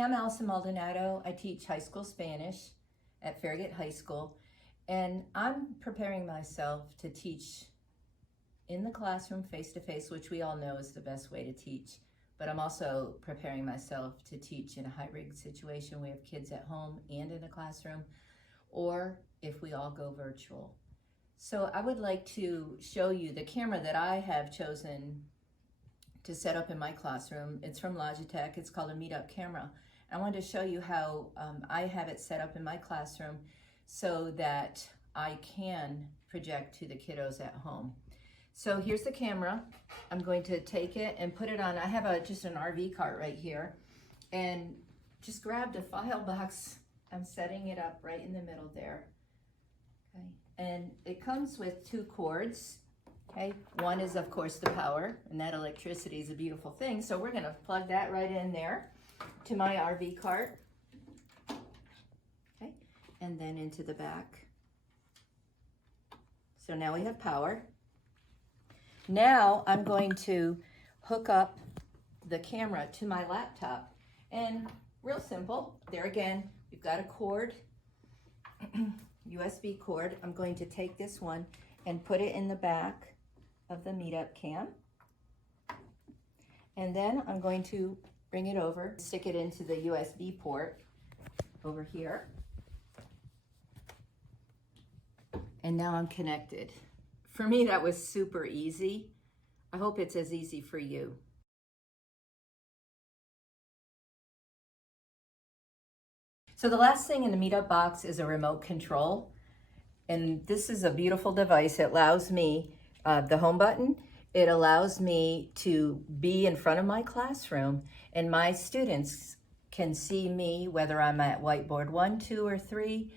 I'm Allison Maldonado. I teach high school Spanish at Farragut High School, and I'm preparing myself to teach in the classroom face-to-face, which we all know is the best way to teach, but I'm also preparing myself to teach in a hybrid situation. We have kids at home and in the classroom, or if we all go virtual. So I would like to show you the camera that I have chosen to set up in my classroom. It's from Logitech. It's called a MeetUp camera. I wanted to show you how I have it set up in my classroom so that I can project to the kiddos at home. So here's the camera. I'm going to take it and put it on. I have just an RV cart right here, and just grabbed a file box. I'm setting it up right in the middle there. Okay, and it comes with 2 cords. Okay, one is of course the power, and that electricity is a beautiful thing. So we're gonna plug that right in there to my RV cart. Okay, and then into the back. So now we have power. Now I'm going to hook up the camera to my laptop, and real simple. There again, we've got a cord, USB cord. I'm going to take this one and put it in the back of the MeetUp Cam, and then I'm going to bring it over, stick it into the USB port over here, and now I'm connected. For me, that was super easy. I hope it's as easy for you. So the last thing in the MeetUp box is a remote control, and this is a beautiful device. It allows me the home button. It allows me to be in front of my classroom, and my students can see me whether I'm at whiteboard 1, 2, or 3,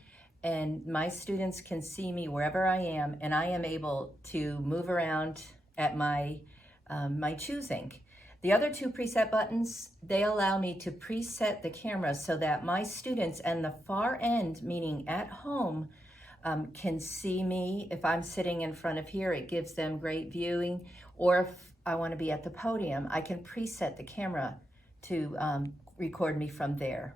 and my students can see me wherever I am, and I am able to move around at my choosing. The other 2 preset buttons, they allow me to preset the camera so that my students and the far end, meaning at home, can see me. If I'm sitting in front of here, it gives them great viewing. Or if I want to be at the podium, I can preset the camera to record me from there.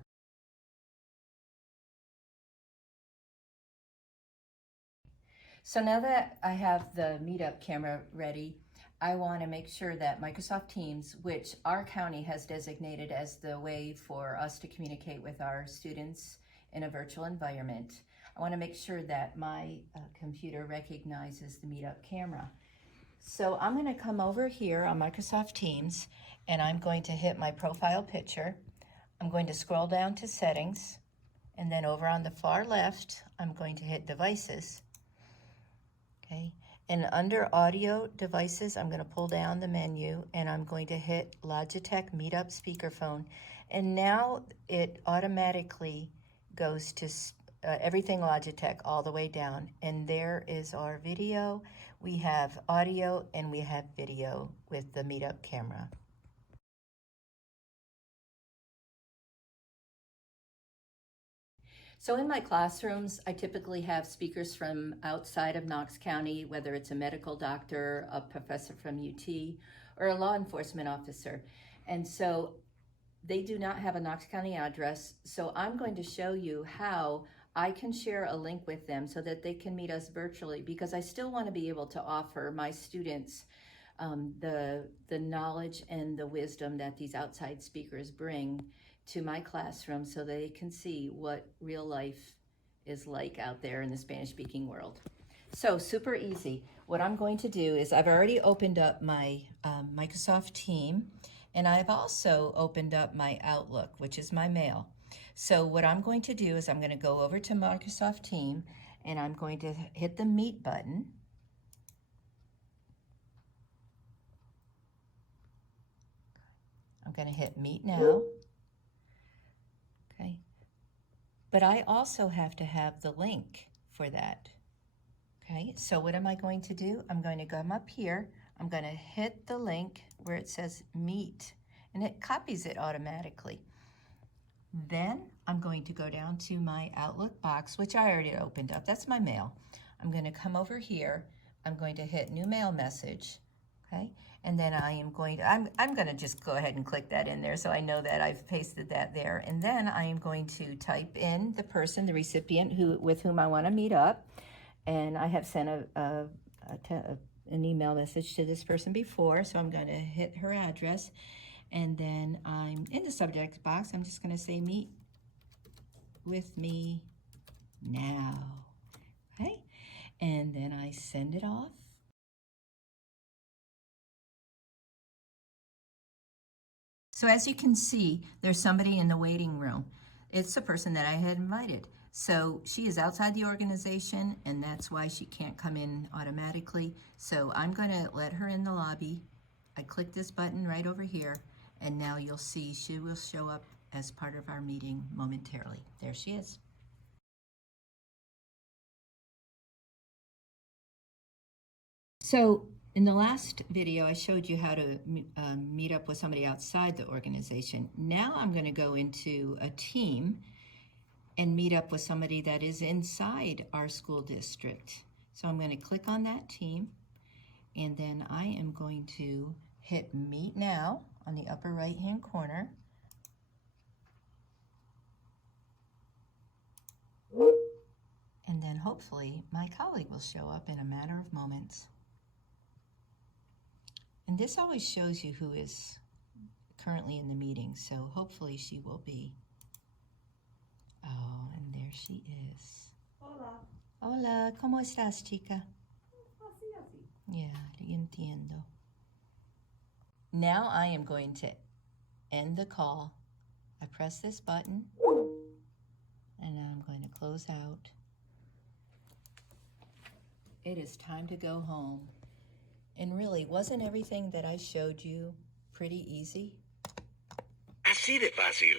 So now that I have the MeetUp camera ready, I want to make sure that Microsoft Teams, which our county has designated as the way for us to communicate with our students in a virtual environment, I want to make sure that my computer recognizes the MeetUp camera. So I'm going to come over here on Microsoft Teams, and I'm going to hit my profile picture. I'm going to scroll down to settings, and then over on the far left, I'm going to hit devices. Okay, and under audio devices, I'm going to pull down the menu, and I'm going to hit Logitech MeetUp speakerphone. And now it automatically goes to everything Logitech all the way down, and there is our video. We have audio and we have video with the MeetUp camera. So in my classrooms, I typically have speakers from outside of Knox County, whether it's a medical doctor, a professor from UT, or a law enforcement officer. And so they do not have a Knox County address, so I'm going to show you how I can share a link with them so that they can meet us virtually, because I still want to be able to offer my students the knowledge and the wisdom that these outside speakers bring to my classroom so they can see what real life is like out there in the Spanish-speaking world. So super easy. What I'm going to do is I've already opened up my Microsoft Team, and I've also opened up my Outlook, which is my mail. So what I'm going to do is I'm going to go over to Microsoft Team, and I'm going to hit the Meet button. I'm going to hit Meet Now. Okay. But I also have to have the link for that. Okay, so what am I going to do? I'm going to come up here. I'm going to hit the link where it says Meet, and it copies it automatically. Then I'm going to go down to my Outlook box, which I already opened up. That's my mail. I'm going to come over here. I'm going to hit New Mail Message. Okay, And then I am going to, I'm going to just go ahead and click that in there so I know that I've pasted that there. And then I am going to type in the person, the recipient with whom I want to meet up. And I have sent an email message to this person before, so I'm going to hit her address. And then I'm in the subject box, I'm just going to say meet with me now. Okay? And then I send it off. So as you can see, there's somebody in the waiting room. It's the person that I had invited. So she is outside the organization, and that's why she can't come in automatically. So I'm going to let her in the lobby. I click this button right over here, and now you'll see she will show up as part of our meeting momentarily. There she is. So in the last video, I showed you how to meet up with somebody outside the organization. Now I'm going to go into a team and meet up with somebody that is inside our school district. So I'm going to click on that team, and then I am going to hit Meet Now on the upper right-hand corner. And then hopefully my colleague will show up in a matter of moments. And this always shows you who is currently in the meeting, so hopefully she will be. Oh, and there she is. Hola. Hola, ¿cómo estás, chica? Así, así. Yeah, entiendo. Now I am going to end the call. I press this button, and now I'm going to close out. It is time to go home. And really, wasn't everything that I showed you pretty easy? Así de fácil.